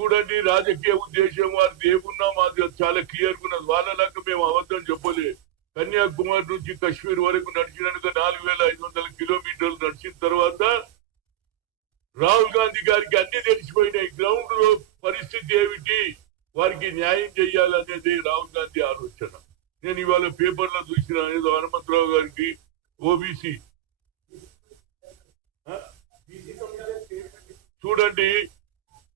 చూడండి రాజకీయ ఉద్దేశం వారిది ఏమున్నా మాది చాలా క్లియర్ ఉన్నది. వాళ్ళలాగా మేము అబద్ధం చెప్పలే. కన్యాకుమారి నుంచి కశ్మీర్ వరకు నడిచినాక 4500 కిలోమీటర్లు నడిచిన తర్వాత రాహుల్ గాంధీ గారికి అన్ని తెలిసిపోయినాయి. గ్రౌండ్ లో పరిస్థితి ఏమిటి, వారికి న్యాయం చేయాలనేది రాహుల్ గాంధీ ఆలోచన. నేను ఇవాళ పేపర్లో చూసిన ఏదో హనుమంతరావు గారికి ఓబీసీ చూడండి,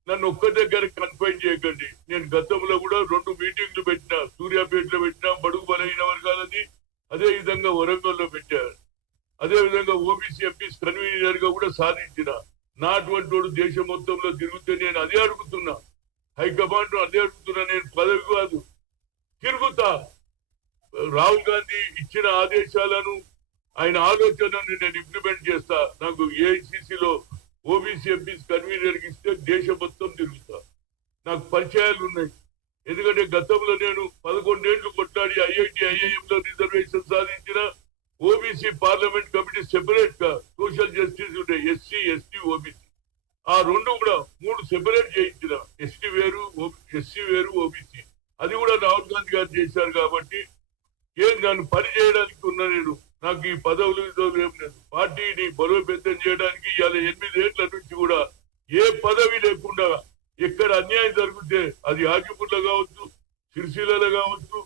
నన్ను ఒక్క దగ్గర కన్ఫైన్ చేయకండి. నేను గతంలో కూడా 2 మీటింగ్లు పెట్టినా, సూర్యాపేటలో పెట్టినా, బడుగు బలహీన వర్గాలది, అదే విధంగా వరంగల్లో పెట్టారు. అదే విధంగా ఓబీసీ ఎంపీస్ కన్వీనర్ గా కూడా సాధించిన. నా అటువంటి దేశం మొత్తంలో తిరుగుతే నేను అదే అడుగుతున్నా, హైకమాండ్ అదే అడుగుతున్నా. నేను పదవి కాదు, తిరుగుతా. రాహుల్ గాంధీ ఇచ్చిన ఆదేశాలను, ఆయన ఆలోచనను నేను ఇంప్లిమెంట్ చేస్తా. నాకు ఏఐసిసిలో ఓబీసీ ఎంపీస్ కన్వీనర్ ఇస్తే దేశం మొత్తం తిరుగుతా. నాకు పరిచయాలు ఉన్నాయి. ఎందుకంటే గతంలో నేను 11 ఏళ్లు కొట్లాడి ఐఐటి ఐఐఎంలో రిజర్వేషన్ సాధించిన. ఓబీసీ పార్లమెంట్ కమిటీ సెపరేట్ గా సోషల్ జస్టిస్ ఉండే, ఎస్సీ ఎస్టీ ఓబీసీ, ఆ 2 కూడా 3 సెపరేట్ చేయించిన. ఎస్టీ వేరు, ఎస్సీ వేరు, ఓబీసీ. అది కూడా రాహుల్ గాంధీ గారు చేశారు. కాబట్టి ఏం నన్ను పని చేయడానికి ఉన్నా నేను. నాకు ఈ పదవులు ఏం లేదు. పార్టీని బలోపేతం చేయడానికి ఇవాళ 8 ఏళ్ల నుంచి కూడా ఏ పదవి లేకుండా ఎక్కడ అన్యాయం జరిగితే, అది ఆకిపూర్లో కావచ్చు, సిరిసిల్లలో కావచ్చు,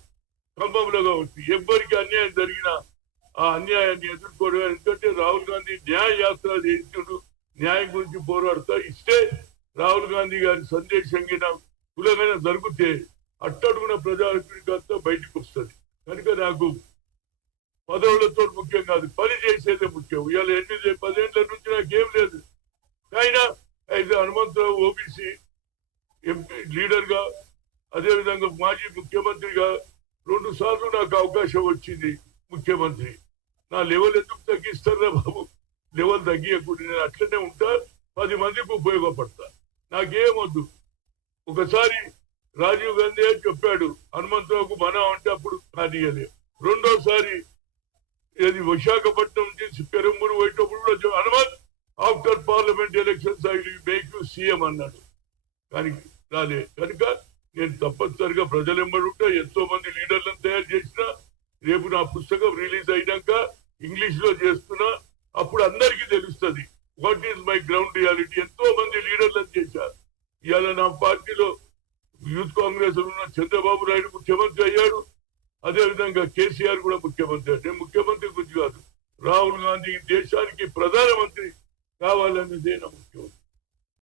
ఖమ్మంలో కావచ్చు, ఎవ్వరికి అన్యాయం జరిగినా ఆ అన్యాయాన్ని ఎదుర్కోవడం. ఎందుకంటే రాహుల్ గాంధీ న్యాయ యాత్ర చేయించుడు, న్యాయం గురించి పోరాడుతా. ఇస్తే రాహుల్ గాంధీ గారి సందేశంగా కులమైన జరిగితే అట్టడుగున ప్రజాప్రతినిధి బయటకు వస్తుంది. కనుక నాకు పదవులతో ముఖ్యం కాదు, పని చేసేదే ముఖ్యం. ఇవాళ 10 ఏళ్ల నుంచి నాకేం లేదు. అయినా అయితే హనుమంతరావు ఓబీసీ ఎంపీ లీడర్ గా, అదే విధంగా మాజీ ముఖ్యమంత్రిగా 2 సార్లు నాకు అవకాశం వచ్చింది. ముఖ్యమంత్రి నా లెవెల్ ఎందుకు తగ్గిస్తారా బాబు? లెవెల్ తగ్గియకుండా నేను అట్లనే ఉంటా, 10 మందికి ఉపయోగపడతా. నాకేమొద్దు. ఒకసారి రాజీవ్ గాంధీ చెప్పాడు హనుమంతరావుకు మనం అంటే, అప్పుడు కానీయలేదు. రెండోసారి ఏది విశాఖపట్నం నుంచి పెరంబూరు పోయేటప్పుడు కూడా Hanumanth after parliament elections I will make you CM అన్నాడు. కానీ రాలే. కనుక నేను తప్పనిసరిగా ప్రజలెంబడి ఉంటా. ఎంతో మంది లీడర్లను తయారు చేసిన. రేపు నా పుస్తకం రిలీజ్ అయినాక ఇంగ్లీష్ లో చేస్తున్నా. అప్పుడు అందరికీ తెలుస్తుంది what is my ground reality. ఎంతో మంది లీడర్లను చేశారు. ఇవాళ నా పార్టీలో యూత్ కాంగ్రెస్ ఉన్న చంద్రబాబు నాయుడు ముఖ్యమంత్రి అయ్యాడు. అదే విధంగా కేసీఆర్ కూడా ముఖ్యమంత్రి. అంటే ముఖ్యమంత్రి గురించి కాదు, రాహుల్ గాంధీ దేశానికి ప్రధానమంత్రి కావాలన్నదే నా ముఖ్యం.